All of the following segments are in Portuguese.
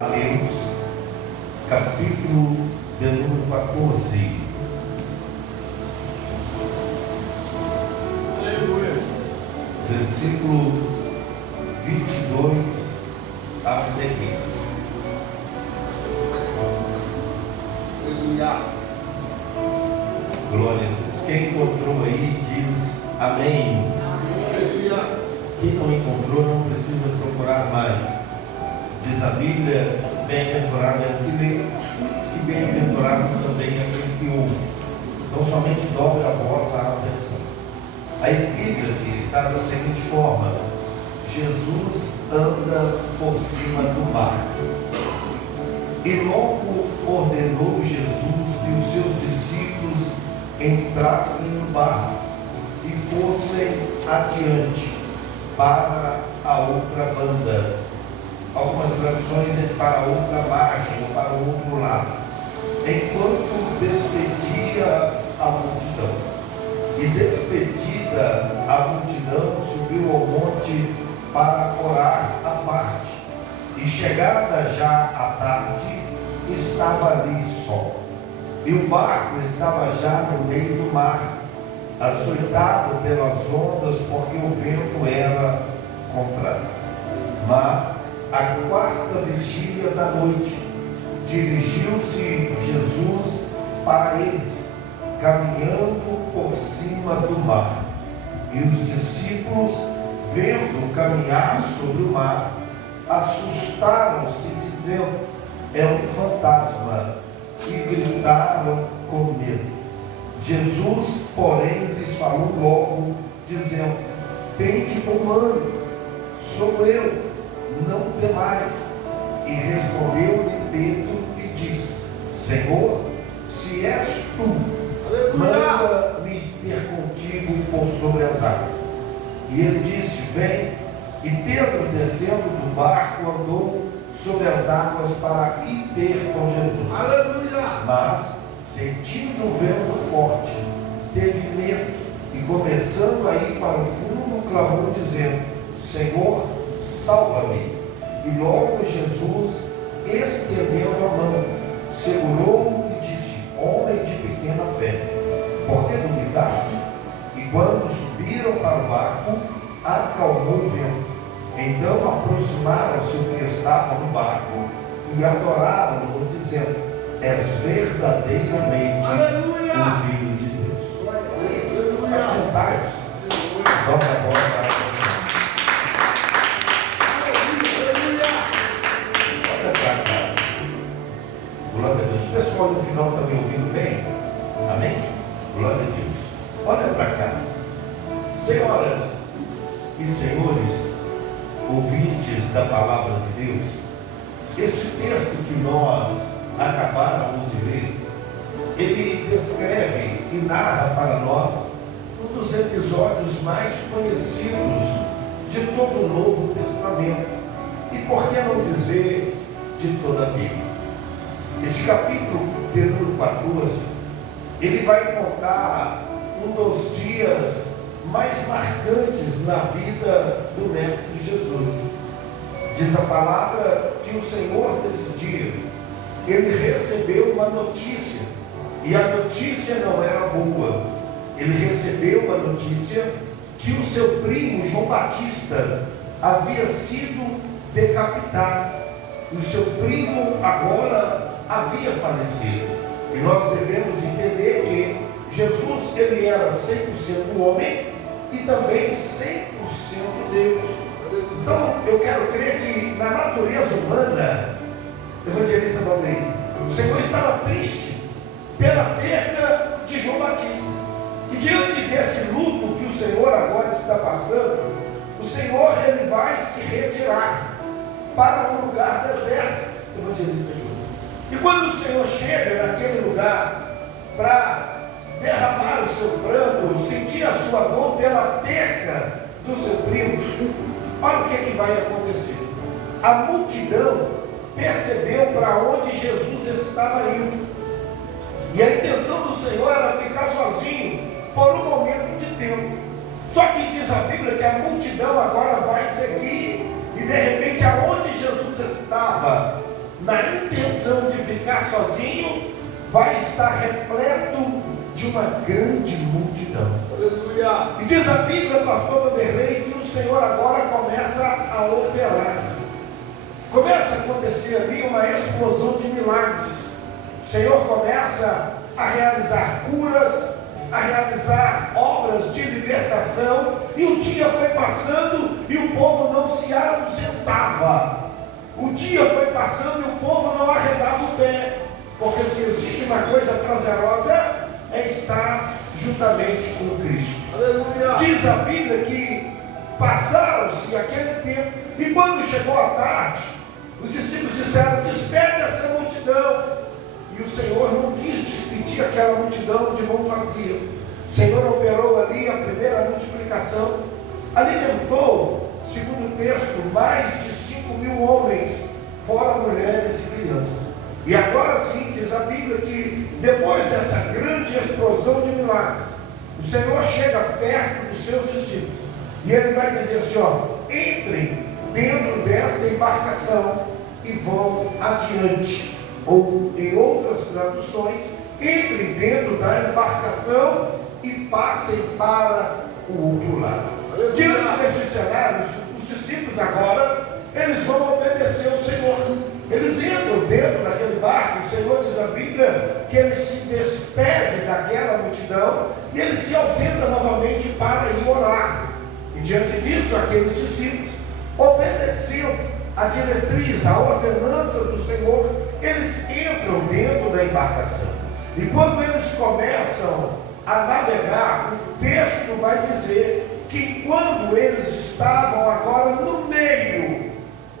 Mateus, capítulo de número 14. Aleluia. Versículo 22 a seguir. Aleluia. Glória a Deus. Quem encontrou aí diz amém. Aleluia. Quem não encontrou não precisa procurar mais. Diz a Bíblia: bem-aventurado é o que lê, e bem-aventurado também é aquele que ouve. Não somente dobre a vossa atenção. A epígrafe está da seguinte forma: Jesus anda por cima do mar. E logo ordenou Jesus que os seus discípulos entrassem no barco e fossem adiante para a outra banda. Algumas traduções é para a outra margem ou para o outro lado, enquanto despedia a multidão. E despedida a multidão, subiu ao monte para orar à parte. E chegada já a tarde, estava ali só. E o barco estava já no meio do mar, açoitado pelas ondas, porque o vento era contrário. Mas à quarta vigília da noite, dirigiu-se Jesus para eles, caminhando por cima do mar. E os discípulos, vendo caminhar sobre o mar, assustaram-se, dizendo: é um fantasma, e gritaram com medo. Jesus, porém, lhes falou logo, dizendo: tende bom ânimo, sou eu, não temais. E respondeu-lhe Pedro e disse: Senhor, se és tu, manda-me ter contigo por sobre as águas. E ele disse: vem. E Pedro, descendo do barco, andou sobre as águas para ir ter com Jesus. Aleluia. Mas, sentindo o vento forte, teve medo e, começando a ir para o fundo, clamou, dizendo: Senhor, salva-me. E logo Jesus, estendendo a mão, segurou-o e disse: homem de pequena fé, por que duvidaste? E quando subiram para o barco, acalmou o vento. Então aproximaram-se os que estavam no barco e adoraram-no, dizendo: és verdadeiramente Aleluia. o Filho de Deus. Aleluia. Assentai-vos. Toca a voz da atenção. Olha para cá. Glória a Deus. O pessoal no final está me ouvindo bem? Amém? Glória a Deus. Olha para cá. Senhoras e senhores, ouvintes da palavra de Deus, este texto que nós acabáramos de ler, ele descreve e narra para nós um dos episódios mais conhecidos de todo o Novo Testamento, e por que não dizer de toda a Bíblia. Este capítulo de número 14, ele vai contar um dos dias mais marcantes na vida do Mestre Jesus. Diz a palavra que o Senhor desse dia, ele recebeu uma notícia, e a notícia não era boa. Ele recebeu uma notícia que o seu primo João Batista havia sido decapitado. O seu primo agora havia falecido. E nós devemos entender que Jesus, ele era 100% homem e também 100% Deus. Então, eu quero crer que na natureza humana, evangelista Valdir, o Senhor estava triste pela perda de João Batista. E diante desse luto que o Senhor agora está passando, o Senhor, ele vai se retirar para um lugar deserto, evangelista Júnior. E quando o Senhor chega naquele lugar para derramar o seu pranto, sentir a sua dor pela perda do seu primo, olha o que vai acontecer. A multidão percebeu para onde Jesus estava indo, e a intenção do Senhor era ficar sozinho por um momento de tempo. Só que diz a Bíblia que a multidão agora vai seguir, e de repente aonde Jesus estava, na intenção de ficar sozinho, vai estar repleto de uma grande multidão. Aleluia. E diz a Bíblia, pastor Vanderlei, que o Senhor agora começa a operar. Começa a acontecer ali uma explosão de milagres. O Senhor começa a realizar curas, a realizar obras de libertação, e o dia foi passando e o povo não se ausentava. O dia foi passando e o povo não arredava o pé, porque se existe uma coisa prazerosa, é estar juntamente com Cristo. Aleluia. Diz a Bíblia que passaram-se aquele tempo, e quando chegou a tarde, os discípulos disseram: despede essa multidão. E o Senhor não quis despedir aquela multidão de mão vazia. O Senhor operou ali a primeira multiplicação, alimentou, segundo o texto, mais de 5.000 homens, fora mulheres e crianças. E agora sim, diz a Bíblia que depois dessa grande explosão de milagres, o Senhor chega perto dos seus discípulos e Ele vai dizer assim: ó, entrem dentro desta embarcação e vão adiante. Ou em outras traduções, entrem dentro da embarcação e passem para o outro lado. Diante destes cenários, os discípulos agora, eles vão obedecer ao Senhor. Eles entram dentro daquele barco. O Senhor diz a Bíblia que ele se despede daquela multidão e ele se ausenta novamente para ir orar. E diante disso, aqueles discípulos, obedecendo a diretriz, a ordenança do Senhor, eles entram dentro da embarcação. E quando eles começam a navegar, o texto vai dizer que quando eles estavam agora no meio,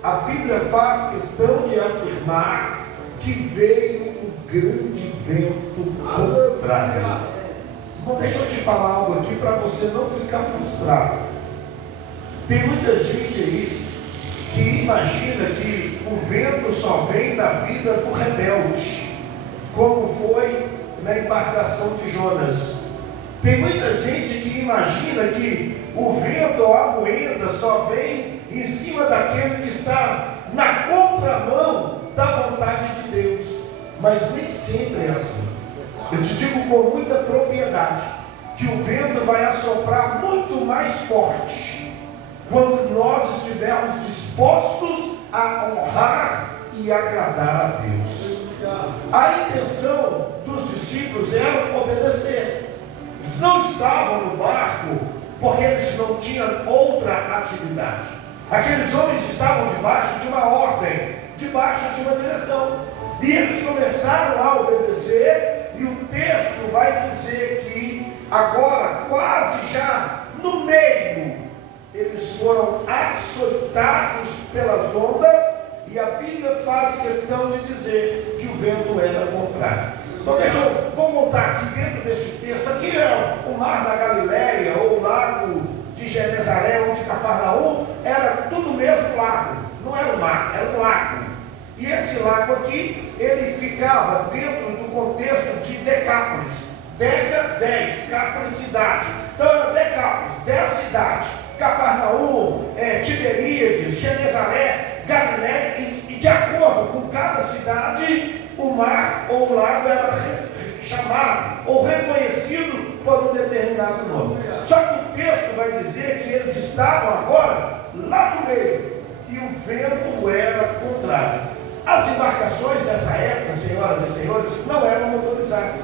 a Bíblia faz questão de afirmar que veio um grande vento contrário. Bom, deixa eu te falar algo aqui para você não ficar frustrado. Tem muita gente aí que imagina que o vento só vem na vida do rebelde, como foi na embarcação de Jonas. Tem muita gente que imagina que o vento ou a moeda só vem em cima daquele que está na contramão da vontade de Deus. Mas nem sempre é assim. Eu te digo com muita propriedade que o vento vai assoprar muito mais forte quando nós estivermos dispostos a honrar e agradar a Deus. A intenção dos discípulos era obedecer. Eles não estavam no barco porque eles não tinham outra atividade. Aqueles homens estavam debaixo de uma ordem, debaixo de uma direção. E eles começaram a obedecer, e o texto vai dizer que agora, quase já no meio, eles foram açoitados pelas ondas, e a Bíblia faz questão de dizer que o vento era contrário. Então vou contar aqui dentro desse texto. Aqui é o mar da Galileia, ou o lago de Genezaré, ou de Cafarnaum, era tudo o mesmo lago, não era um mar, era um lago. E esse lago aqui, ele ficava dentro do contexto de Decápolis. Deca, 10, Cápolis, cidade. Então era Decápolis, 10 cidades. Cafarnaum, Tiberíades, Genezaré, Galileia, e de acordo com cada cidade, o mar ou o lago era chamado ou reconhecido por um determinado nome. Só que o texto vai dizer que eles estavam agora lá no meio, e o vento era contrário. As embarcações dessa época, senhoras e senhores, não eram motorizadas.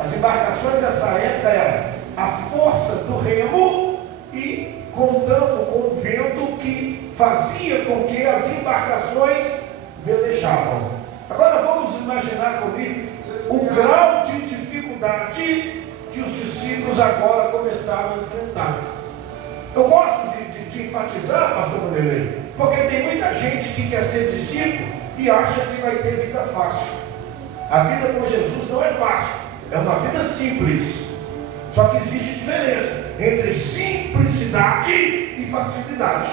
As embarcações dessa época eram a força do remo e contando com o vento que fazia com que as embarcações velejavam. Agora vamos imaginar comigo o grau de dificuldade que os discípulos agora começaram a enfrentar. Eu gosto de enfatizar, pastor Vanderlei, porque tem muita gente que quer ser discípulo e acha que vai ter vida fácil. A vida com Jesus não é fácil, é uma vida simples. Só que existe diferença entre simplicidade e facilidade.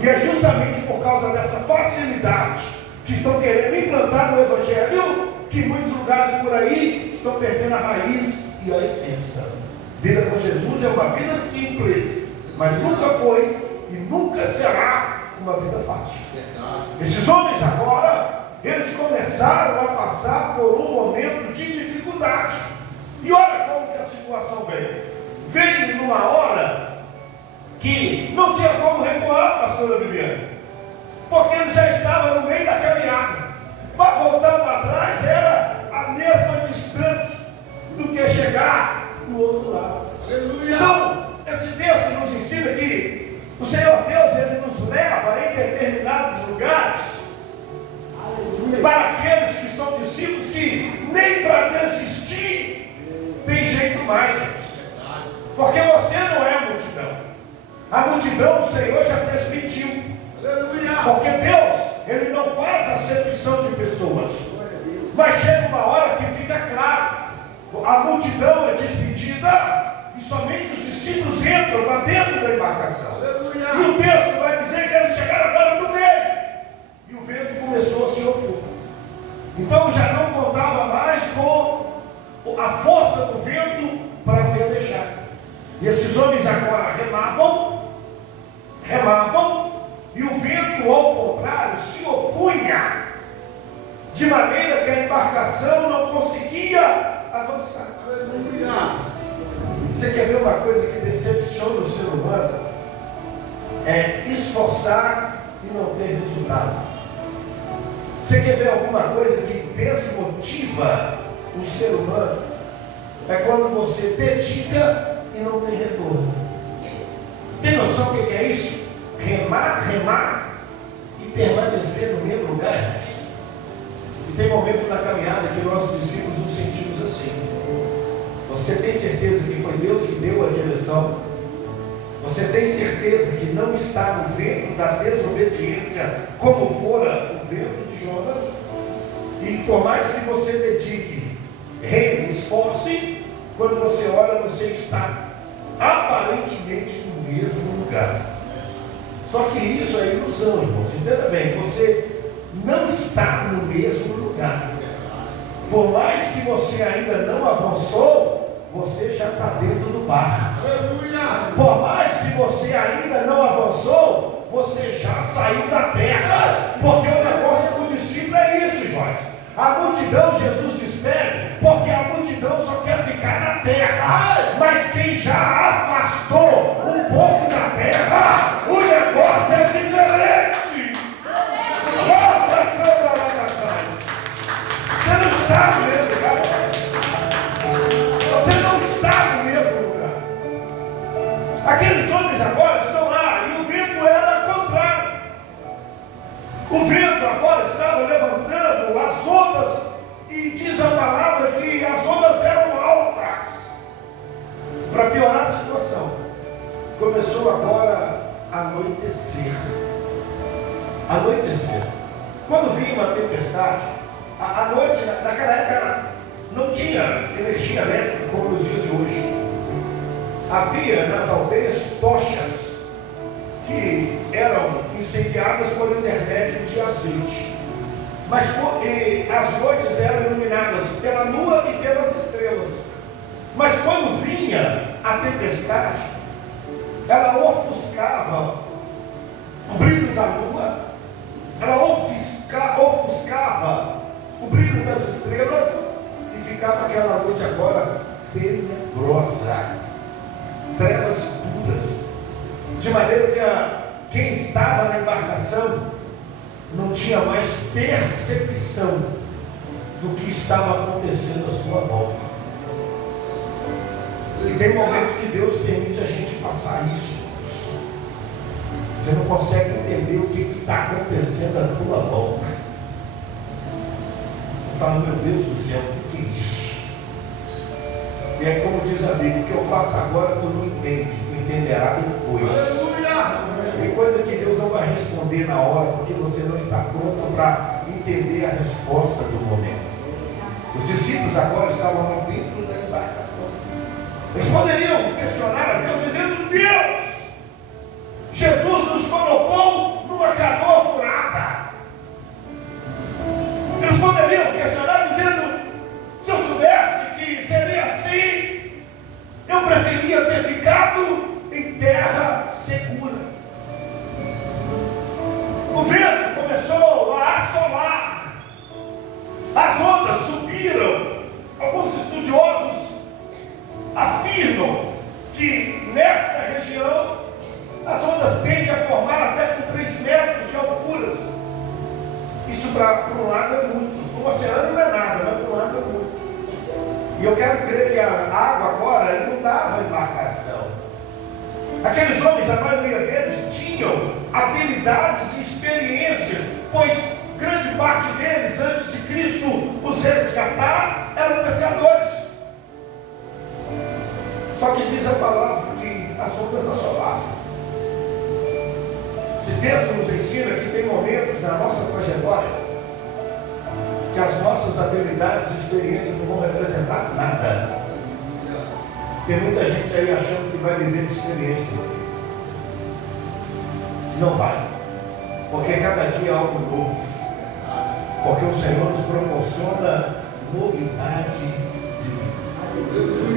E é justamente por causa dessa facilidade que estão querendo implantar no Evangelho que em muitos lugares por aí estão perdendo a raiz e a essência. Vida com Jesus é uma vida simples, mas nunca foi e nunca será uma vida fácil. Esses homens agora eles começaram a passar por um momento de dificuldade. E olha como que a situação veio. Veio numa hora que não tinha como recuar, pastora Viviane, porque ele já estava no meio da caminhada. Para voltar para trás era a mesma distância do que chegar do outro lado. Aleluia. Então, esse texto nos ensina que o Senhor Deus, Ele nos leva em determinados lugares, para aqueles que são discípulos que nem para desistir tem jeito mais, porque você não é a multidão. A multidão o Senhor já despediu. Aleluia. Porque Deus, Ele não faz acepção de pessoas. Mas chega uma hora que fica claro, a multidão é despedida e somente os discípulos entram lá dentro da embarcação. Aleluia. E o texto vai dizer que eles chegaram agora no meio e o vento começou a se opor. Então já não contava mais com a força do vento para velejar. E esses homens agora remavam, e o vento, ao contrário, se opunha, de maneira que a embarcação não conseguia avançar. Aleluia. Você quer ver uma coisa que decepciona o ser humano? É esforçar e não ter resultado. Você quer ver alguma coisa que desmotiva o ser humano? É quando você dedica e não tem retorno. Tem noção do que é isso? Remar e permanecer no mesmo lugar. E tem momento na caminhada que nós discípulos nos sentimos assim. Você tem certeza que foi Deus que deu a direção? Você tem certeza que não está no vento da desobediência, como fora o vento de Jonas? E por mais que você dedique, reme, esforce, quando você olha, você está aparentemente no mesmo lugar. Só que isso é ilusão, irmãos. Entenda bem, você não está no mesmo lugar. Por mais que você ainda não avançou, você já está dentro do barco. Aleluia. Por mais que você ainda não avançou, você já saiu da terra. Porque o negócio do discípulo é isso, Joyce. A multidão Jesus despede, porque a multidão só quer ficar na terra. Mas quem já afastou um pouco da terra, o negócio é diferente. Você não está no mesmo lugar. Você não está no mesmo lugar. Aqueles homens agora estão lá e o vento era contrário. O vento agora estava levantando as ondas, e diz a palavra que as ondas eram altas. Para piorar a situação, começou agora a anoitecer. Quando vinha uma tempestade, a noite, naquela época, não tinha energia elétrica como nos dias de hoje. Havia nas aldeias tochas que eram incendiadas por intermédio de azeite. Mas as noites eram iluminadas pela lua e pelas estrelas. Mas quando vinha a tempestade, ela ofuscava o brilho da lua, ela ofuscava o brilho das estrelas, e ficava aquela noite agora tenebrosa, trevas puras, de maneira que quem estava na embarcação não tinha mais percepção do que estava acontecendo à sua volta. E tem momento que Deus permite a gente passar isso. Você não consegue entender o que está acontecendo à tua volta. Você fala, meu Deus do céu, o que é isso? E é como diz a Bíblia, o que eu faço agora tu não entende, tu entenderá depois. Aleluia. Tem coisa que Deus não vai responder na hora, porque você não está pronto para entender a resposta do momento. Os discípulos agora estavam lá dentro da embarcação. Eles poderiam questionar a Deus, dizendo, Deus, Jesus nos colocou numa canoa furada. Eles poderiam questionar, dizendo, se eu soubesse que seria assim, eu preferia ter ficado em terra segura. O vento começou a assolar para um lado é muito. No oceano não é nada, mas para um lado é muito. E eu quero crer que a água agora inundava a embarcação. Aqueles homens, a maioria deles, tinham habilidades e experiências, pois grande parte deles, antes de Cristo os resgatar, eram pescadores. Só que diz a palavra que as ondas assolavam. Esse texto nos ensina que tem momentos na nossa trajetória que as nossas habilidades e experiências não vão representar nada. Tem muita gente aí achando que vai viver de experiência. Não vai. Porque cada dia é algo novo. Porque o Senhor nos proporciona novidade de vida.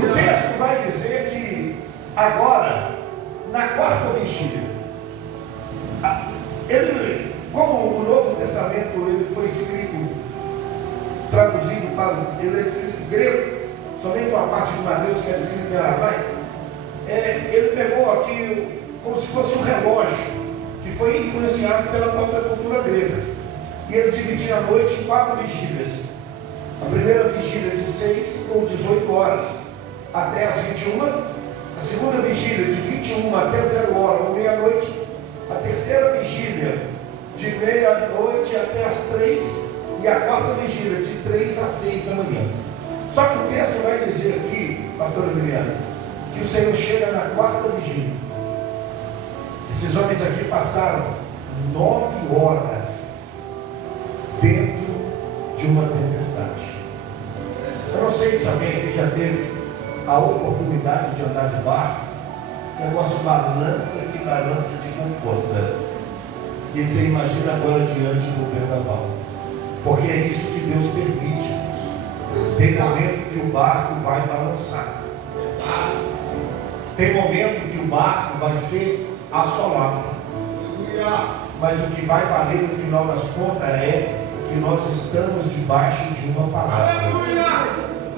O texto vai dizer que agora, na quarta vigília, como o Novo Testamento ele foi escrito, traduzido ele é escrito grego, somente uma parte de Mateus que é escrito em aramaico, ele pegou aqui como se fosse um relógio que foi influenciado pela própria cultura grega, e ele dividia a noite em 4 vigílias. A primeira vigília de 6 ou 18 horas até as 21, a segunda vigília de 21 até 0 hora ou meia-noite, a terceira vigília de meia-noite até as 3 e a quarta vigília de 3 às 6 da manhã. Só que o texto vai dizer aqui, pastor Emiliano, que o Senhor chega na quarta vigília. Esses homens aqui passaram 9 horas dentro de uma tempestade. Eu não sei se alguém aqui já teve a oportunidade de andar de barco. O negócio balança que balança de composta. E você imagina agora diante do vendaval. Porque é isso que Deus permite. Tem momento que o barco vai balançar. Tem momento que o barco vai ser assolado. Mas o que vai valer no final das contas é que nós estamos debaixo de uma palavra.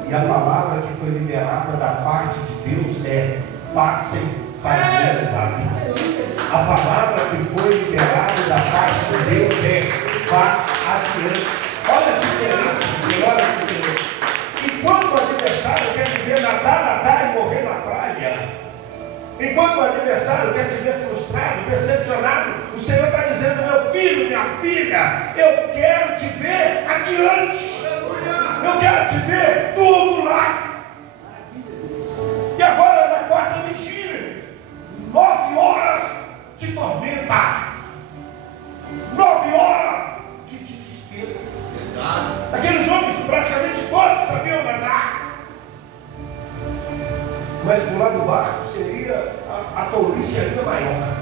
E a palavra que foi liberada da parte de Deus é: passem para minhas águas. A palavra que foi liberada da parte de Deus é: vá adiante. Olha a diferença, olha a diferença. Enquanto o adversário quer te ver nadar e morrer na praia, enquanto o adversário quer te ver frustrado, decepcionado, o Senhor está dizendo: meu filho, minha filha, eu quero te ver adiante. Eu quero te ver do outro lado. E agora na quarta vigília, 9 horas de tormenta, 9 horas de desespero. Aqueles homens praticamente todos sabiam nadar, mas do lado do barco seria a tolice ainda maior.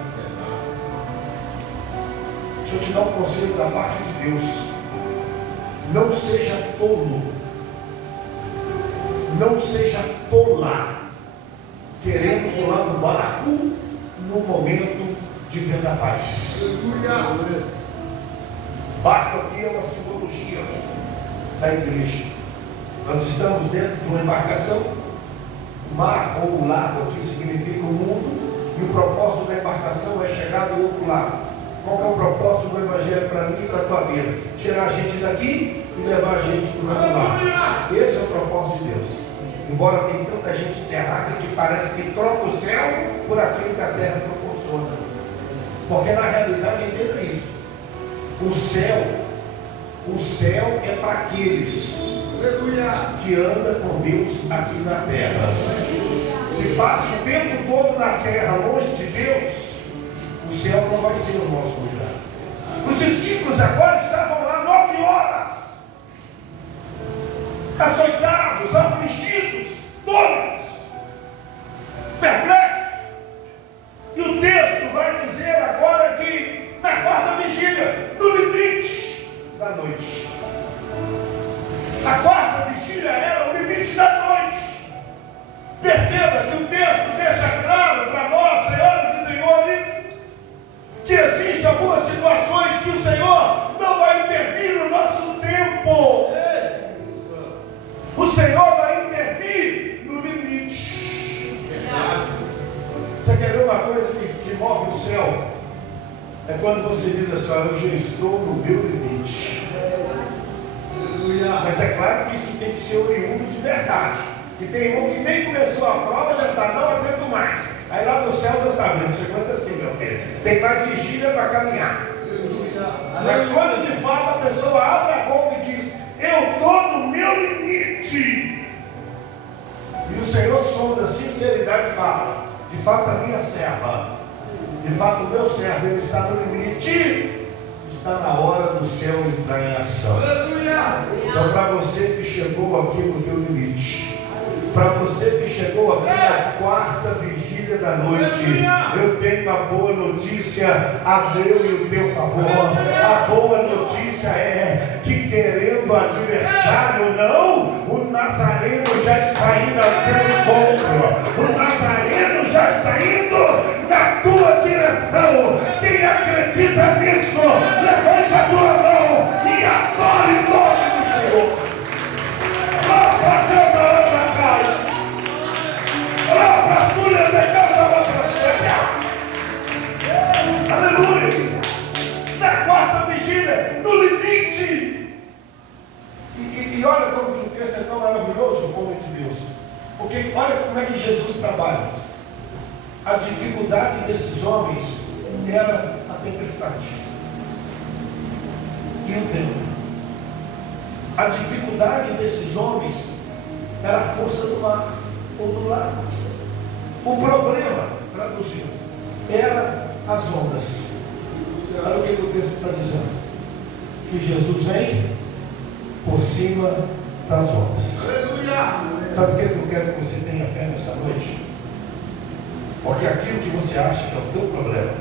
Deixa eu te dar um conselho da parte de Deus: não seja tolo, não seja tola, querendo pular no barco no momento de vendavais. Barco aqui é uma simbologia da igreja. Nós estamos dentro de uma embarcação. O mar ou o lago aqui significa o mundo, e o propósito da embarcação é chegar do outro lado. Qual que é o propósito do Evangelho para mim e para a tua vida? Tirar a gente daqui e levar a gente para o outro lado. Esse é o propósito de Deus. Embora tenha tanta gente terráquea que parece que troca o céu por aquilo que a terra proporciona. Porque na realidade entenda isso. O céu é para aqueles que andam com Deus aqui na terra. Se passa o tempo todo na terra longe de Deus, o céu não vai ser o nosso lugar. Os discípulos agora estavam lá 9 horas, açoitados, afligidos, todos, perplexos. E o texto vai dizer agora que na quarta vigília, no limite da noite. A quarta vigília era o limite da noite. Perceba que o texto deixa claro para nós, senhoras e senhores, que existem algumas situações que o Senhor não vai intervir no nosso tempo. O Senhor vai intervir no limite. Você quer ver uma coisa que move o céu? É quando você diz assim: eu já estou no meu limite. noite. Aleluia. Mas é claro que isso tem que ser oriundo de verdade. Que tem irmão que nem começou a prova, já está, não aguento mais. Aí lá do céu Deus está abrindo, você conta assim, meu filho. Tem mais vigília para caminhar. Aleluia. Mas quando de fato a pessoa abre a boca e diz, eu estou no meu limite. E o Senhor sonda a sinceridade e fala, de fato a minha serva, de fato o meu servo, ele está no limite. Está na hora do céu entrar em ação. Aleluia. Então, para você que chegou aqui no teu limite, para você que chegou aqui na quarta vigília da noite, eu tenho uma boa notícia a meu e o teu favor. A boa notícia é que, querendo o adversário ou não, o Nazareno já está indo ao teu encontro. O Nazareno já está indo na tua direção. Quem acredita nisso, levante a tua mão e adore o nome do Senhor. Aleluia! Na quarta vigília, no limite. E olha como que o texto é tão maravilhoso, o homem de Deus. Porque olha como é que Jesus trabalha. A dificuldade desses homens era a tempestade e o vento. A dificuldade desses homens era a força do mar ou do lago. O problema, traduzindo, era as ondas. Olha o que o texto está dizendo. Que Jesus vem por cima das ondas. Aleluia. Sabe por que eu quero que você tenha fé nessa noite? Porque aquilo que você acha que é o teu problema,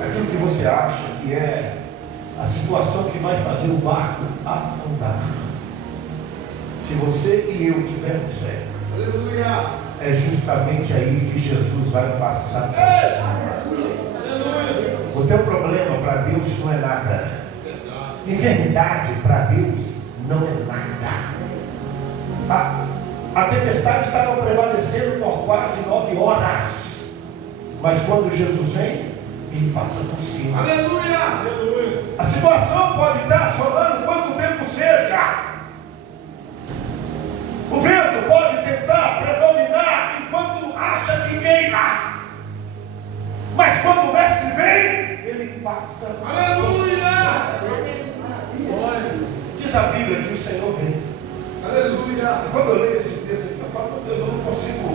aquilo que você acha que é a situação que vai fazer o barco afundar, se você e eu tivermos fé, Aleluia. é justamente aí que Jesus vai passar por cima. O teu problema para Deus não é nada. Enfermidade para Deus não é nada. A tempestade estava prevalecendo por quase 9 horas. Mas quando Jesus vem, ele passa por cima. Aleluia. A situação pode estar assolando quanto tempo seja. O vento pode tentar predominar enquanto acha que queima. Mas quando o mestre vem, ele passa. Aleluia. Diz a Bíblia que o Senhor vem. Aleluia. E quando eu leio esse texto aqui, eu falo, meu Deus, eu não consigo.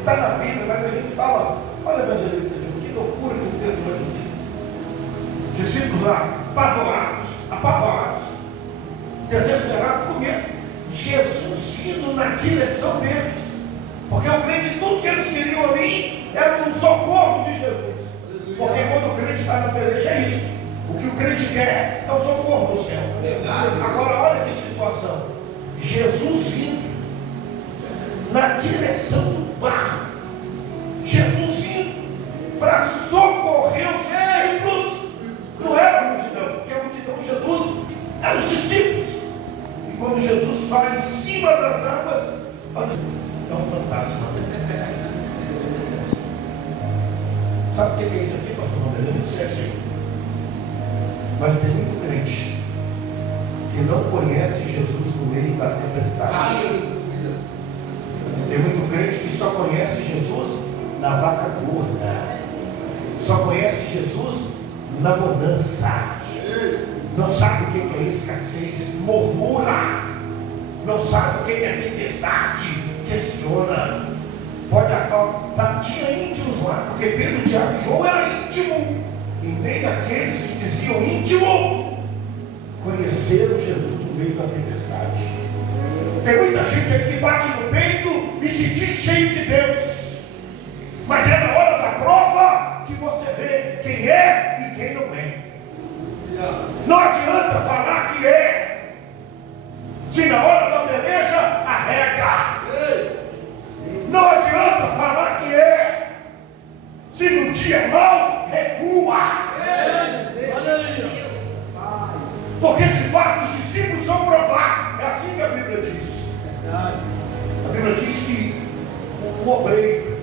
Está na Bíblia, mas a gente fala, olha, evangelista, que loucura que o texto vai dizer. Discípulos lá, apavorados, desesperados, com medo. Jesus indo na direção deles. Porque eu creio que tudo que eles queriam ali era um socorro de Jesus. Porque quando o crente está na peleja é isso. O que o crente quer é o socorro do céu. Agora olha que situação. Jesus indo na direção do barco. Jesus indo para socorrer os discípulos. Não era a multidão, porque a multidão de Jesus eram os discípulos. E quando Jesus vai em cima das águas, olha, é um fantasma. Sabe o que é isso aqui, pastor Wanderlei? Não sei assim. Mas tem muito crente que não conhece Jesus no meio da tempestade. Tem muito crente que só conhece Jesus na vaca gorda. Só conhece Jesus na bonança. Não sabe o que é escassez, murmura. Não sabe o que é tempestade, questiona. Pode acabar, tinha íntimos lá, porque Pedro, Tiago e João eram íntimos. E nem aqueles que diziam íntimo conheceram Jesus no meio da tempestade. Tem muita gente aí que bate no peito e se diz cheio de Deus. Mas é na hora da prova que você vê quem é e quem não é. Não adianta falar que é, se na hora da peleja arrega. Não adianta falar que é, se no dia mau recua. Porque de fato os discípulos são provados. É assim que a Bíblia diz. A Bíblia diz que o obreiro,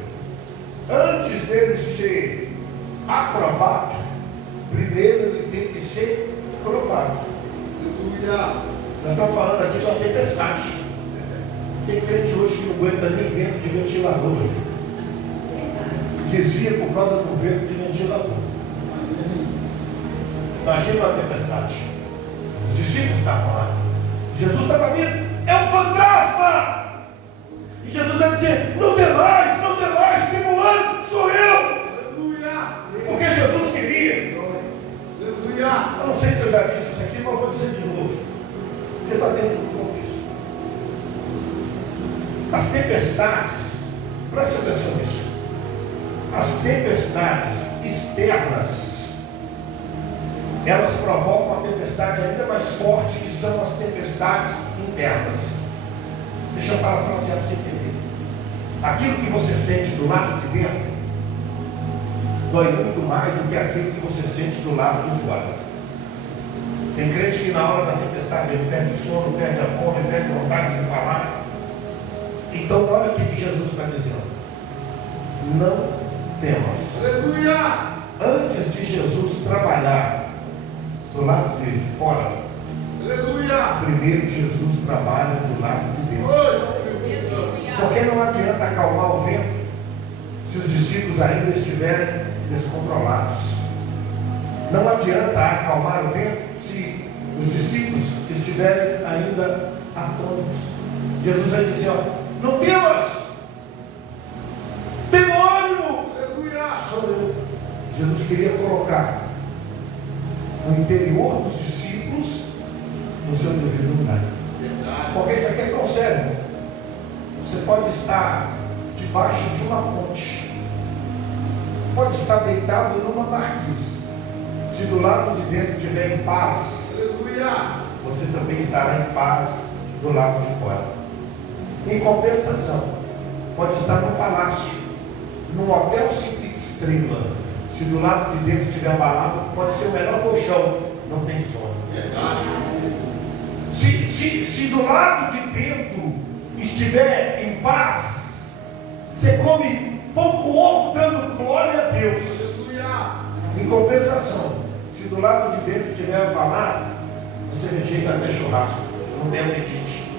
antes dele ser aprovado, primeiro ele tem que ser provado. Aleluia. Nós estamos falando aqui de uma tempestade. Tem crente hoje que não aguenta nem vento de ventilador. Desvia por causa do vento de ventilador. Imagina uma tempestade. Os discípulos estavam lá. Jesus estava vindo. É um fantasma! E Jesus vai dizer: não tem mais, quem voando sou eu. Aleluia. Porque Jesus queria. Aleluia. Eu não sei se eu já disse isso aqui, mas vou dizer de novo. Porque está dentro do contexto. As tempestades, preste atenção nisso. As tempestades externas, elas provocam uma tempestade ainda mais forte, que são as tempestades internas. Deixa eu parafrasear para você entender. Aquilo que você sente do lado de dentro dói muito mais do que aquilo que você sente do lado de fora. Tem crente que na hora da tempestade ele perde o sono, perde a fome, perde a vontade de falar. Então olha o que Jesus está dizendo: não temas. Aleluia. Antes de Jesus trabalhar do lado de fora, Aleluia. primeiro Jesus trabalha do lado de dentro. Oi, Espírito Santo. Porque não adianta acalmar o vento se os discípulos ainda estiverem descontrolados. Não adianta acalmar o vento se os discípulos estiverem ainda atônitos. Jesus vai dizer: ó, não temas, tem ânimo. Aleluia. Sou eu. Jesus queria colocar no interior dos discípulos no seu devido lugar. Verdade. Porque isso aqui é tão sério. Você pode estar debaixo de uma ponte, pode estar deitado numa marquise. Se do lado de dentro estiver em paz, Aleluia. você também estará em paz do lado de fora. Em compensação, pode estar num palácio, num hotel 5 estrelas. Se do lado de dentro estiver abalado, pode ser o melhor colchão, não tem sono. Verdade. Se do lado de dentro estiver em paz, você come pouco ovo dando glória a Deus. Aleluia. Em compensação, se do lado de dentro estiver abalado, você rejeita até churrasco, não tem apetite.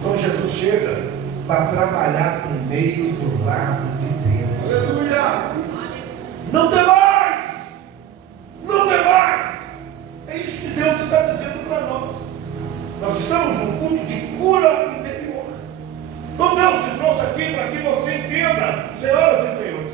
Então Jesus chega para trabalhar primeiro do lado de dentro. Aleluia. Não tem mais! Não tem mais! É isso que Deus está dizendo para nós. Nós estamos num culto de cura interior. Então Deus te trouxe aqui para que você entenda, senhoras e senhores,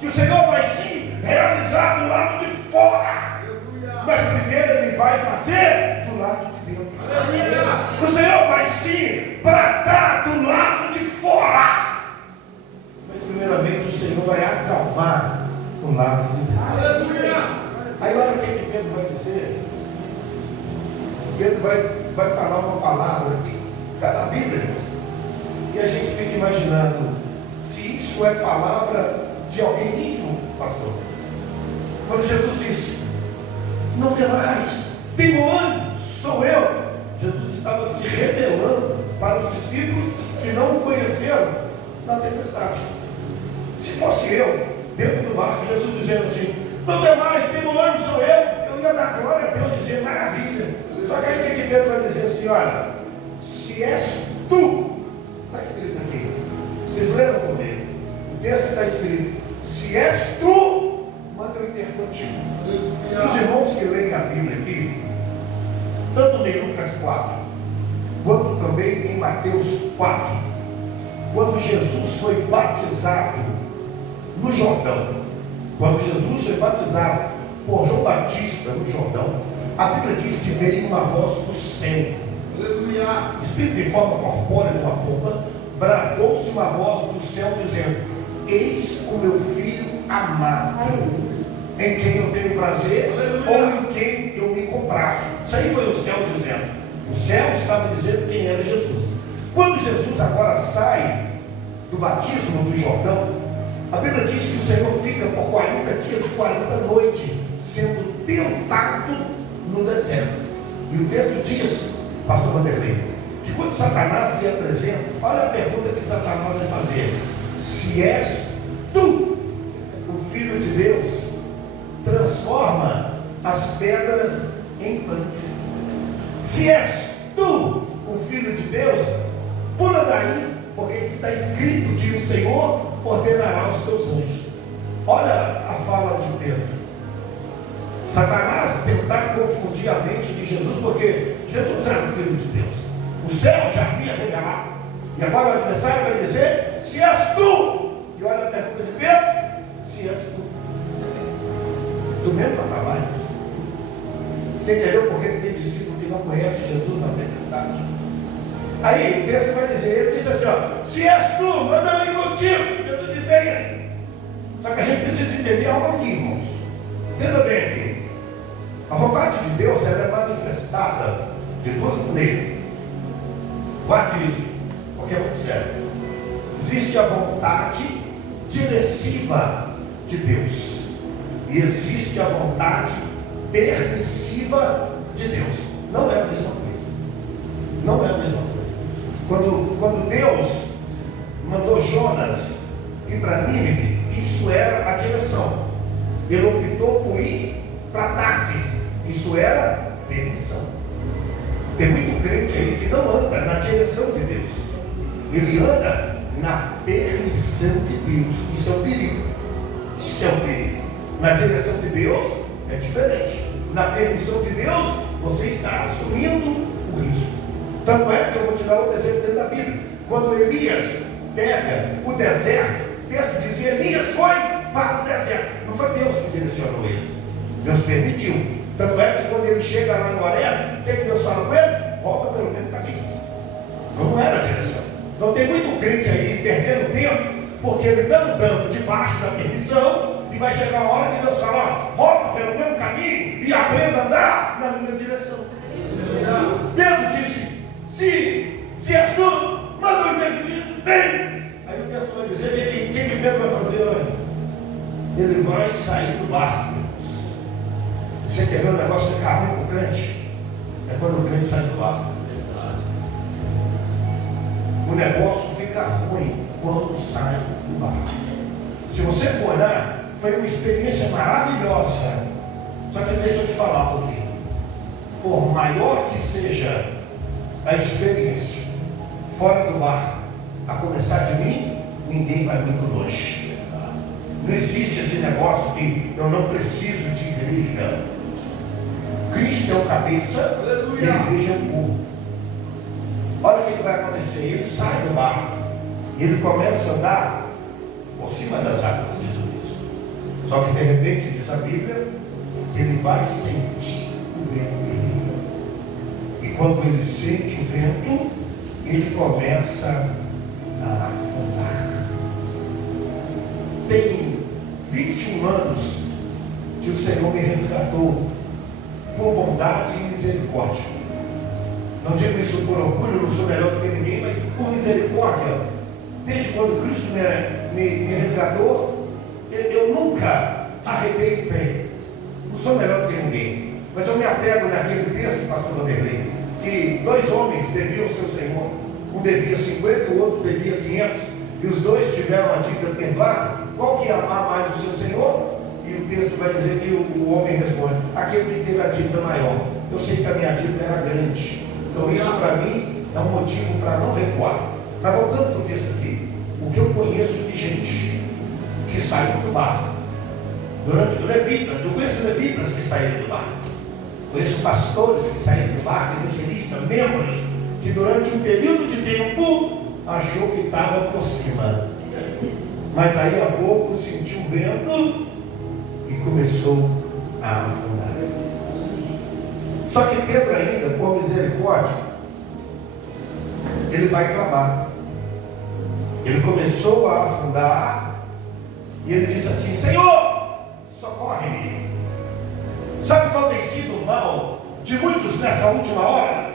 que o Senhor vai sim realizar do lado de fora. Aleluia. Mas primeiro Ele vai fazer do lado de dentro. Aleluia. O Senhor vai sim tratar do lado de fora. Mas primeiramente o Senhor vai acalmar o lado de dentro. Aleluia. Aí olha o que Pedro vai dizer. Pedro vai falar uma palavra que está na Bíblia, irmãos. E a gente fica imaginando se isso é palavra de alguém íntimo, pastor. Quando Jesus disse: não tem mais, tenho ânimo, sou eu. Jesus estava se revelando para os discípulos que não o conheceram na tempestade. Se fosse eu, dentro do barco, Jesus dizendo assim: não tem mais, tenho ânimo, sou eu ia dar glória a Deus, dizer maravilha. Só que aí o que Pedro vai dizer assim: olha, se és tu, está escrito aqui, vocês leram comigo, o texto está escrito: se és tu, manda eu ir ter contigo. Os irmãos que leem a Bíblia aqui, tanto em Lucas 4, quanto também em Mateus 4, quando Jesus foi batizado no Jordão, quando Jesus foi batizado por João Batista no Jordão, a Bíblia diz que veio uma voz do céu. Aleluia. O Espírito de forma corpórea de uma pomba, bradou-se uma voz do céu dizendo: eis o meu filho amado, em quem eu tenho prazer, ou em quem eu me comprazo. Isso aí foi o céu dizendo. O céu estava dizendo quem era Jesus. Quando Jesus agora sai do batismo do Jordão, a Bíblia diz que o Senhor fica por 40 dias e 40 noites sendo tentado no deserto. E o texto diz, pastor Vanderlei, que quando Satanás se apresenta, olha a pergunta que Satanás vai fazer: se és tu o Filho de Deus, transforma as pedras em pães. Se és tu o Filho de Deus, pula daí, porque está escrito que o Senhor ordenará os teus anjos. Olha a fala de Pedro. Satanás tentar confundir a mente de Jesus, porque Jesus era o Filho de Deus. O céu já havia revelado. E agora o adversário vai dizer, se és tu. E olha a pergunta de Pedro, se és tu. Do mesmo trabalho. Você entendeu por que tem discípulo que não conhece Jesus na tempestade? Aí o texto vai dizer, ele disse assim, ó, se és tu, manda eu ir contigo. Jesus diz, venha. Só que a gente precisa entender algo aqui, irmãos. Entenda bem aqui. A vontade de Deus, ela é manifestada de duas maneiras. Guarde isso, porque é muito sério. Existe a vontade direciva de Deus. E existe a vontade permissiva de Deus. Não é a mesma coisa. Não é a mesma coisa. Quando Deus mandou Jonas ir para Nínive, isso era a direção. Ele optou por ir para Tarsis. Isso era permissão. Tem muito crente aí que não anda na direção de Deus. Ele anda na permissão de Deus. Isso é um perigo. Isso é um perigo. Na direção de Deus é diferente. Na permissão de Deus, você está assumindo o risco. Tanto é que eu vou te dar outro exemplo dentro da Bíblia. Quando Elias pega o deserto, Deus dizia, Elias foi para o deserto. Não foi Deus que direcionou ele. Deus permitiu. Tanto é que quando ele chega lá no Horebe, o que Deus fala com ele? Volta pelo mesmo caminho. Não era a direção. Então tem muito crente aí perdendo tempo, porque ele está andando debaixo da permissão, e vai chegar a hora que Deus fala, volta pelo mesmo caminho e aprenda a andar na minha direção. Pedro disse, se és tu, manda o Pedro diz, vem. Aí o texto vai dizer, o que Pedro vai fazer? Ele vai sair do barco. Você quer ver um negócio ficar ruim para o crente? É quando o crente sai do barco. O negócio fica ruim quando sai do barco. Se você for olhar, foi uma experiência maravilhosa. Só que deixa eu te falar um pouquinho. Por maior que seja a experiência fora do barco, a começar de mim, ninguém vai muito longe. Não existe esse negócio que eu não preciso de igreja. Cristo é o cabeça, e a igreja é o corpo. Olha o que vai acontecer. Ele sai do barco e ele começa a andar por cima das águas, diz o texto. Só que de repente, diz a Bíblia, que ele vai sentir o vento. E quando ele sente o vento, ele começa a afundar. Tem 21 anos que o Senhor me resgatou por bondade e misericórdia. Não digo isso por orgulho, não sou melhor do que ninguém, mas por misericórdia. Desde quando Cristo me resgatou, eu nunca arredei o pé. Não sou melhor do que ninguém. Mas eu me apego naquele texto, pastor Vanderlei, que 2 homens deviam ao seu Senhor. Um devia 50 e o outro devia 500. E os dois tiveram a dívida perdoada. Qual que ia amar mais o seu Senhor? E o texto vai dizer que o homem responde, aquele que teve a dívida maior. Eu sei que a minha dívida era grande. Então isso para mim é um motivo para não recuar. Mas voltando para o texto aqui, o que eu conheço de gente que saiu do barco, durante o levita, eu conheço levitas que saíram do barco, conheço pastores que saíram do barco, evangelistas, membros, que durante um período de tempo achou que estava por cima. Mas daí a pouco sentiu o vento e começou a afundar. Só que Pedro ainda, por misericórdia, ele vai clamar. Ele começou a afundar e ele disse assim, Senhor, socorre-me. Sabe qual tem sido o mal de muitos nessa última hora?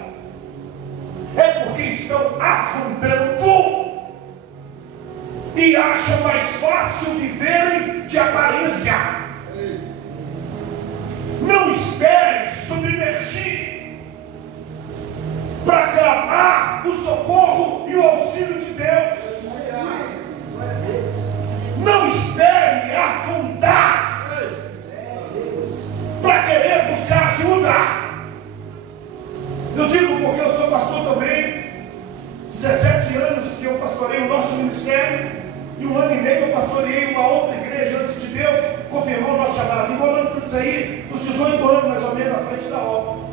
É porque estão afundando e acham mais fácil viverem de aparência. Não espere submergir para clamar o socorro e o auxílio de Deus. Não espere afundar para querer buscar ajuda. Eu digo porque eu sou pastor também. 17 anos que eu pastorei o nosso ministério, e 1 ano e meio eu pastoreei uma outra igreja antes de Deus confirmar o nosso chamado. E morando tudo isso aí, uns 18 anos mais ou menos à frente da obra.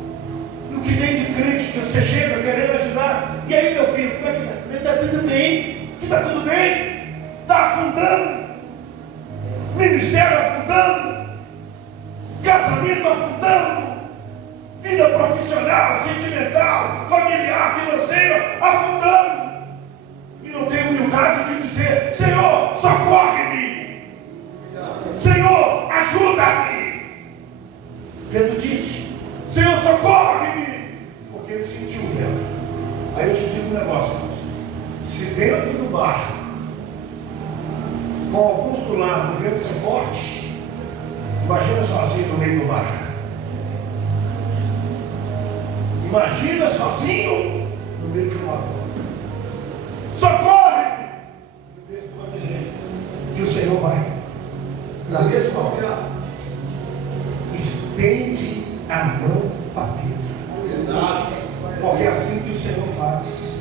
E o que tem de crente que você chega querendo ajudar, e aí meu filho, como é que está? Está tudo bem? Que está tudo bem? Está afundando, ministério afundando, casamento afundando, vida profissional, sentimental, familiar, financeira afundando, e não tem humildade de dizer: Senhor, socorre-me, Senhor, ajuda-me. Pedro disse: Senhor, socorre-me, porque ele sentiu o vento. Aí eu te digo um negócio, irmãos. Se dentro do barco, com alguns do lado, o vento é forte, imagina sozinho no meio do mar. Imagina sozinho no meio do mar. Socorre! O texto vai dizer que o Senhor vai. Na mesma hora, estende a mão para Pedro. Porque é assim que o Senhor faz.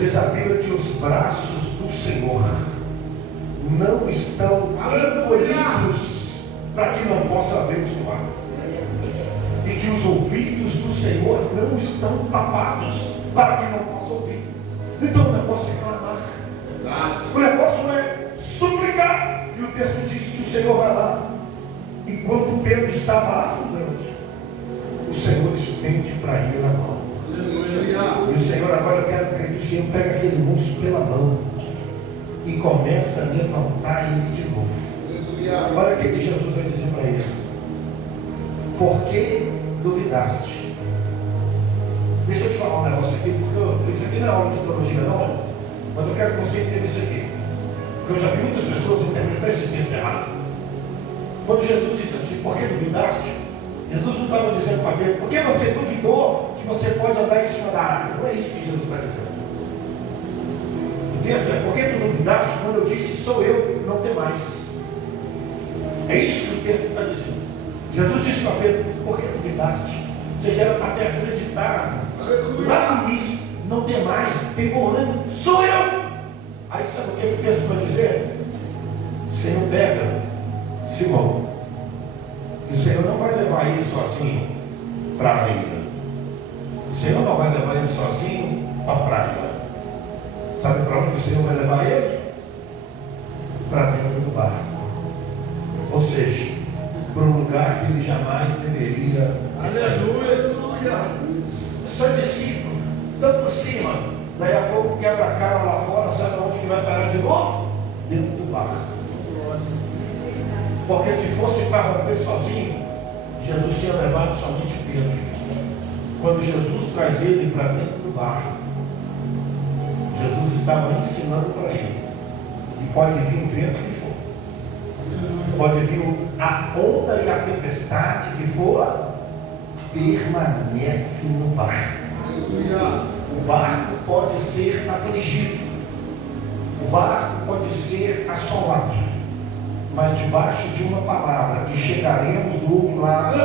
Diz a Bíblia que os braços do Senhor não estão encolhidos para que não possa abençoar, e que os ouvidos do Senhor não estão tapados para que não possa ouvir. Então o negócio é clamar, o negócio é suplicar. E o texto diz que o Senhor vai lá. Enquanto Pedro estava afundando, o Senhor estende para ele a mão. E o Senhor, agora eu quero que o Senhor pega aquele moço pela mão e começa a levantar ele de novo. Olha o que Jesus vai dizer para ele: por que duvidaste? Deixa eu te falar um negócio aqui, porque isso aqui não é aula de teologia não, mas eu quero que você entenda isso aqui, porque eu já vi muitas pessoas interpretar esse texto errado. Quando Jesus disse assim: por que duvidaste? Jesus não estava dizendo para Pedro: por que você duvidou que você pode andar em cima da água? Não é isso que Jesus está dizendo. O texto é: por que tu duvidaste quando eu disse sou eu, não tem mais? É isso que o texto está dizendo. Jesus disse para Pedro: por que duvidaste? Você já era para ter acreditado lá no início, não tem mais, tem bom ânimo, sou eu. Aí sabe o que o texto vai dizer? O Senhor pega Simão, e o Senhor não vai levar ele sozinho para a areia. O Senhor não vai levar ele sozinho para a praia. Sabe para onde o Senhor vai levar ele? Para dentro do barco. Ou seja, para um lugar que ele jamais deveria. Aleluia! Sou discípulo, estou por cima. Daí a pouco quebra a cara lá fora, sabe onde ele vai parar de novo? Dentro do barco. Porque se fosse para romper sozinho, Jesus tinha levado somente Pedro. Quando Jesus traz ele para dentro do barco, Jesus estava ensinando para ele que pode vir o vento que for, pode vir a onda e a tempestade que for, permanece no barco. O barco pode ser afligido, o barco pode ser assolado, mas debaixo de uma palavra que chegaremos do outro lado,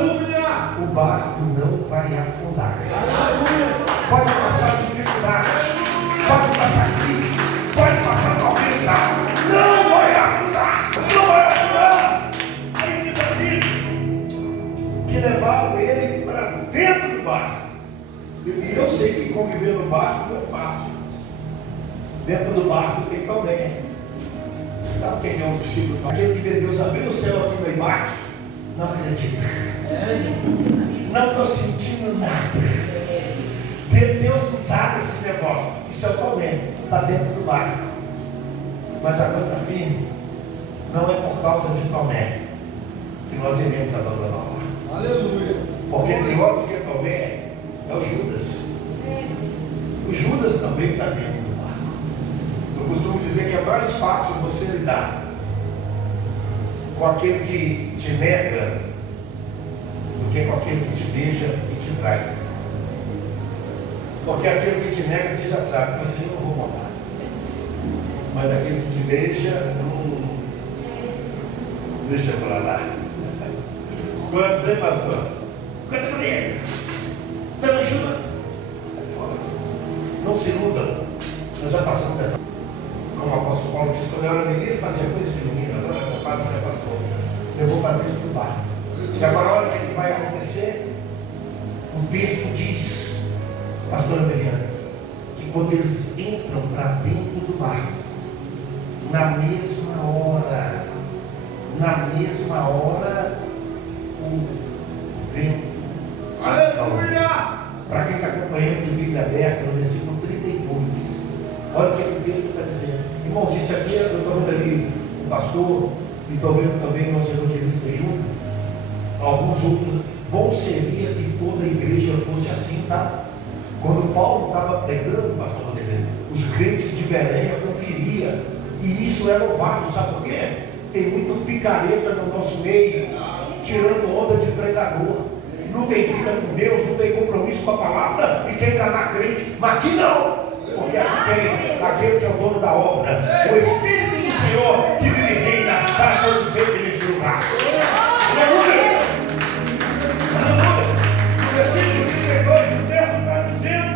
o barco não vai afundar. Pode passar dificuldade, pode passar crise, pode passar tormenta, não vai afundar, não vai afundar. Aí diz a Bíblia que levaram ele para dentro do barco. E eu sei que conviver no barco não é fácil. Dentro do barco tem também. Sabe o que é um discípulo? Aquele que vê Deus abrir o céu aqui no embarque, não acredita. Não estou sentindo nada. Deus não está nesse negócio. Isso é o problema. Está dentro do barco. Mas aguenta firme. Não é por causa de Tomé que nós iremos abandonar o barco. Aleluia. Porque pior do que Tomé é o Judas. O Judas também está dentro do barco. Eu costumo dizer que é mais fácil você lidar com aquele que te nega do que com aquele que te beija e te traz. Porque aquele que te nega você já sabe que você não vou contar. Mas aquele que te beija, deixa pra lá. Quando dizer, pastor, canta comigo. Então ajuda. se iludam. Nós já passamos dessa. Como o apóstolo Paulo disse, quando eu era menino, fazia coisa de menino, agora essa parte já passou. Eu vou para dentro do barco. E agora olha o que vai acontecer. O texto diz, pastora Meriana, que quando eles entram para dentro do barco, na mesma hora, o vento. Aleluia! Para quem está acompanhando de Bíblia aberta, no versículo 32, olha o que o texto está dizendo. Irmãos, isso aqui, eu estou vendo ali o pastor, e estou vendo também o nosso evangelista Júnior, alguns outros. Bom seria que toda a igreja fosse assim, tá? Quando Paulo estava pregando, pastor Rodrigo, os crentes de Bereia conferiam, e isso é louvado, sabe por quê? Tem muito picareta no nosso meio, tirando onda de pregador. Não tem vida com Deus, não tem compromisso com a palavra e quer enganar crente. Mas aqui não, porque aqui tem aquele que é o dono da obra, o Espírito do Senhor que vive e reina para todos sempre neste lugar. Aleluia! Aleluia! No versículo 32, o texto está dizendo: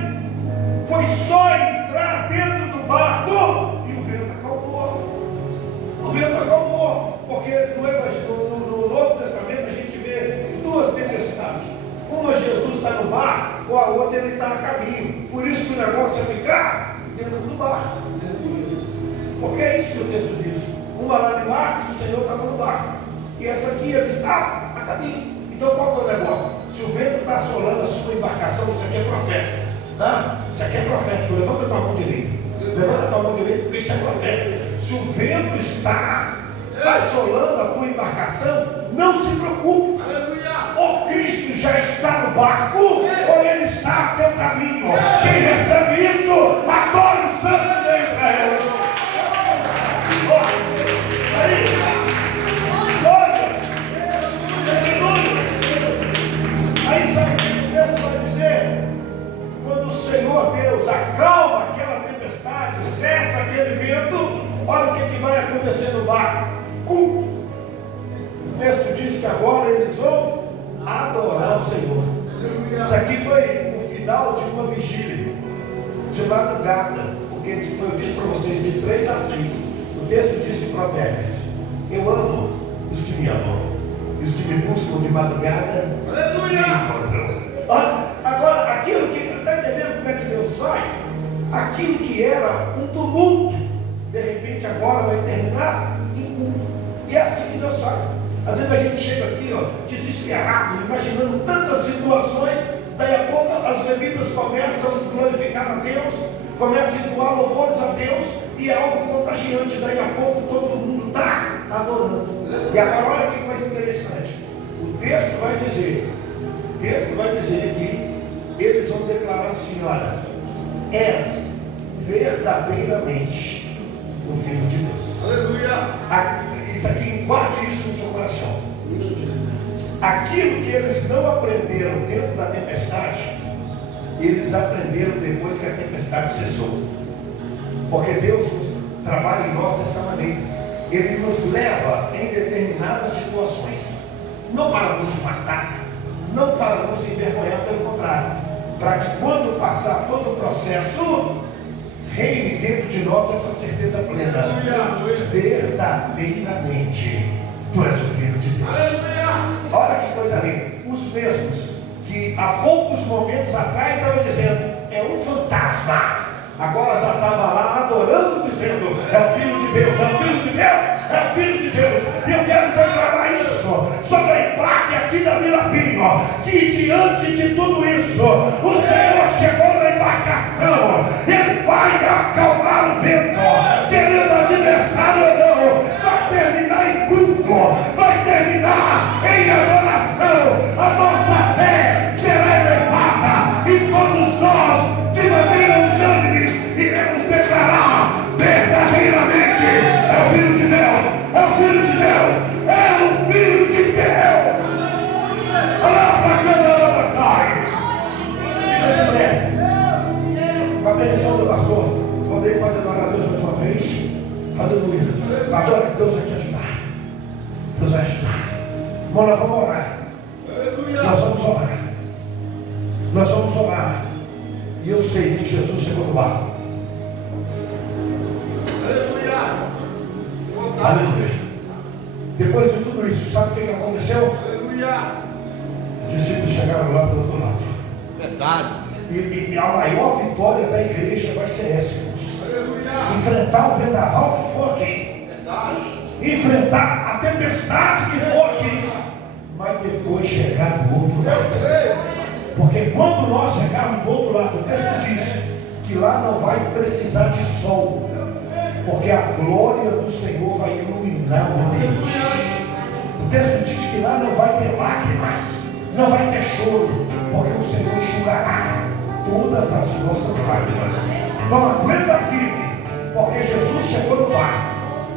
foi só entrar dentro do barco e o vento acalmou. O vento acalmou, porque no Novo Testamento a gente vê duas tempestades. Uma, Jesus está no barco, ou a outra ele está a caminho. Por isso que o negócio é ficar dentro do barco. Porque é isso que o texto diz. Uma lá em Marcos, o Senhor estava no barco. E essa aqui ele está a caminho. Então qual que é o negócio? Se o vento está assolando a sua embarcação, isso aqui é profético. Tá? Isso aqui é profético. Levanta a tua mão direita. Levanta a tua mão direita, porque isso é profético. Se o vento está assolando a tua embarcação, não se preocupe. Ou Cristo já está no barco, ou Ele está a teu caminho. Quem recebe isso, adora o Santo de Israel. Aí, aí sabe o que o texto vai dizer? Quando o Senhor Deus acalma aquela tempestade, cessa aquele vento, olha o que vai acontecer no barco. Culto. O texto diz que agora eles vão adorar o Senhor. Isso aqui foi o final de uma vigília, de madrugada, porque eu disse para vocês, de 3 a 6. O texto diz em Provérbios: eu amo os que me amam, e os que me buscam de madrugada me encontram. Agora, aquilo que, está entendendo como é que Deus faz? Aquilo que era um tumulto, de repente agora vai terminar em culto. E é assim que Deus faz. Às vezes a gente chega aqui, desesperado, imaginando tantas situações, daí a pouco as bebidas começam a glorificar a Deus, começam a entoar louvores a Deus, e é algo contagiante, daí a pouco todo mundo está adorando. E agora olha que coisa interessante, o texto vai dizer que eles vão declarar assim: olha, és verdadeiramente o Filho de Deus. Aleluia! Isso aqui, guarde isso no seu coração. Aquilo que eles não aprenderam dentro da tempestade, eles aprenderam depois que a tempestade cessou. Porque Deus trabalha em nós dessa maneira. Ele nos leva em determinadas situações, não para nos matar, não para nos envergonhar, pelo contrário, para que quando passar todo o processo, reine dentro de nós essa certeza plena: verdadeiramente tu és o Filho de Deus. Olha que coisa linda. Os mesmos que há poucos momentos atrás estavam dizendo: é um fantasma, agora já estava lá adorando, dizendo: é o Filho de Deus, é o Filho de Deus, é o Filho de Deus. E eu quero declarar isso sobre a embarque aqui da Vila Pinho, que diante de tudo isso, o Senhor chegou na embarcação. Ele vai acalmar o vento, querendo adversário ou não, vai terminar em culto, vai terminar em adoração. A nossa fé será elevada e todos nós, de maneira unânime, iremos declarar: verdadeiramente é o Filho de Deus, é o Filho de Deus, é o Filho de Deus. Olha para cada cai. Com a benção do pastor, também pode adorar a Deus mais uma vez. Aleluia. Adora que Deus vai te ajudar. Deus vai ajudar. Bom, nós vamos orar. Nós vamos orar. Nós vamos orar. E eu sei que Jesus chegou no barco. Aleluia. Aleluia. Depois de tudo isso, sabe o que aconteceu? Aleluia. Os discípulos chegaram lá do outro lado. Verdade. E a maior vitória da igreja vai ser essa, irmãos. Aleluia. Enfrentar o vendaval que for aqui. Verdade. Enfrentar a tempestade que for aqui. Mas depois chegar do outro lado. Porque quando nós chegarmos do outro lado, o texto diz que lá não vai precisar de sol. Porque a glória do Senhor vai iluminar o ambiente. O texto diz que lá não vai ter lágrimas, não vai ter choro, porque o Senhor enxugará todas as nossas lágrimas. Então aguenta firme, porque Jesus chegou no barco,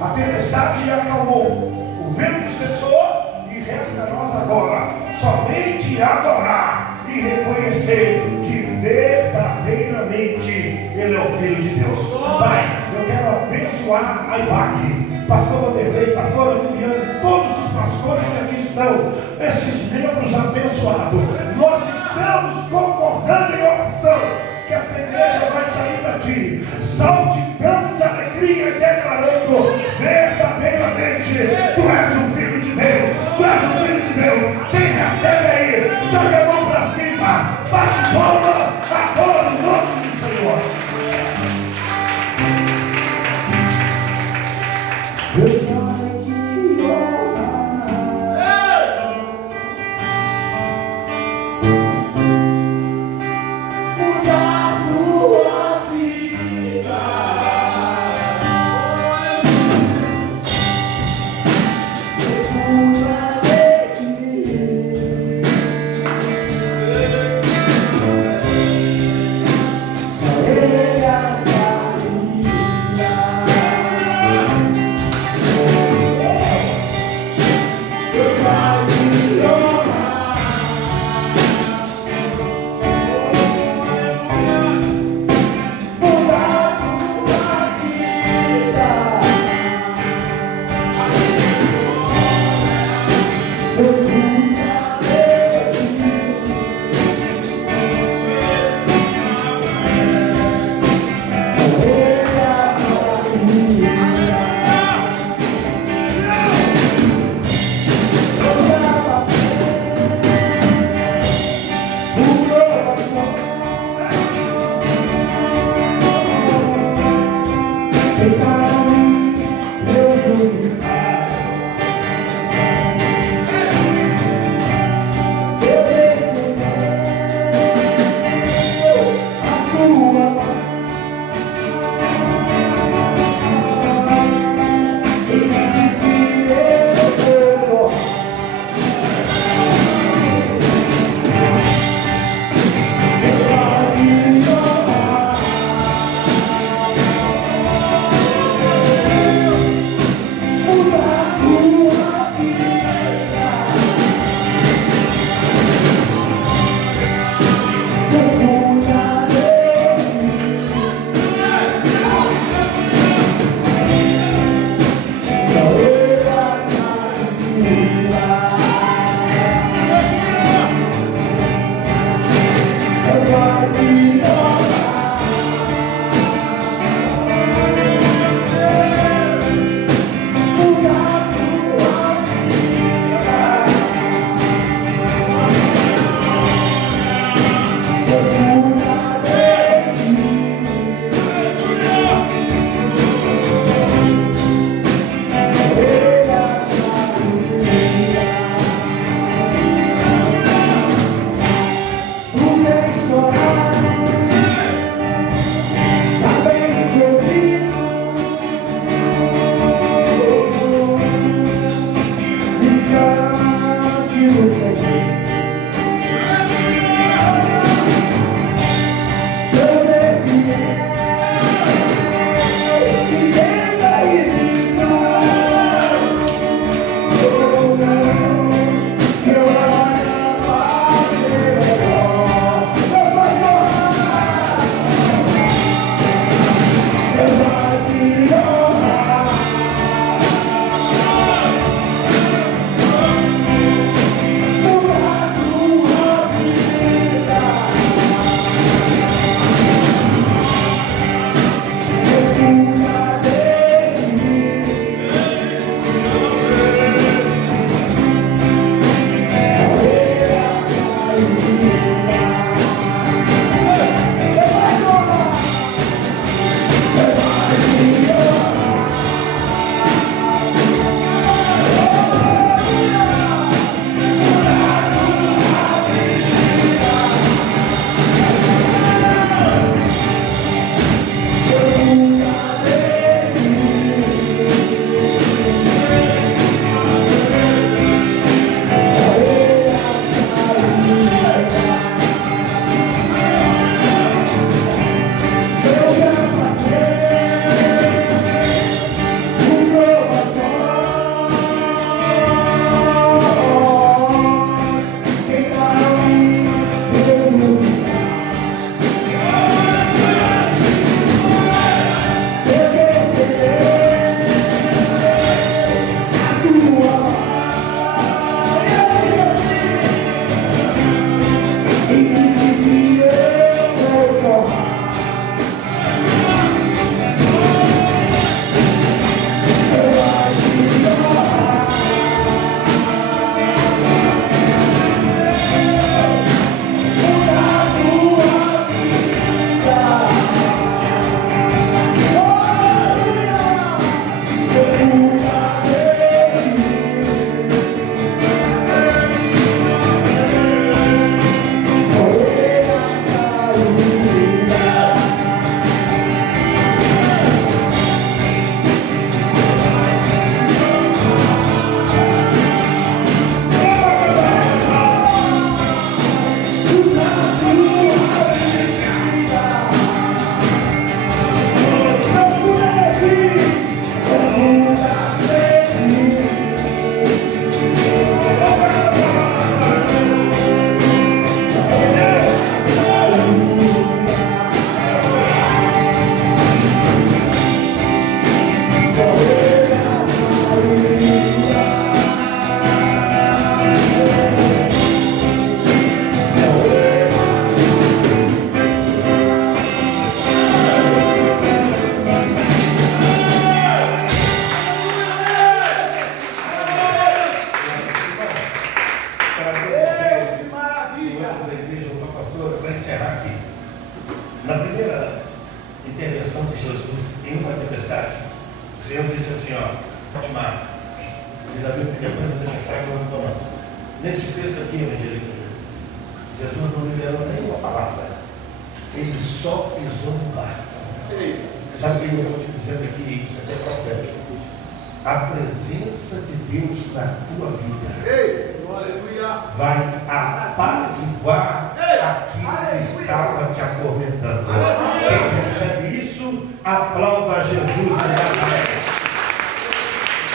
a tempestade acalmou, o vento cessou e resta a nós agora somente adorar e reconhecer que verdadeiramente Ele é o Filho de Deus. Pai, eu quero abençoar a IBAC, pastor Vanderlei, pastor Viviane, todos os pastores que aqui estão, esses membros abençoados. Nós estamos concordando em oração que esta igreja vai sair daqui saltitando de alegria e declarando verdadeiramente: Tu és o Filho de Deus, Tu és o Filho de Deus. Quem recebe aí, joga a mão para cima, bate palma, adora o nome do Senhor. Deus vai te honrar. Muda a sua vida. Na primeira intervenção de Jesus em uma tempestade, o Senhor disse assim, ó, de mar. Diz a Bíblia que depois da tempestade não levantou mais. Neste texto aqui, evangelista, Jesus não liberou nenhuma palavra. Ele só pisou no barco. Sabe o que eu estou te dizendo aqui? Isso aqui é profético. A presença de Deus na tua vida vai apaziguar aquilo que estava te atormentando. Quem recebe isso, aplauda Jesus.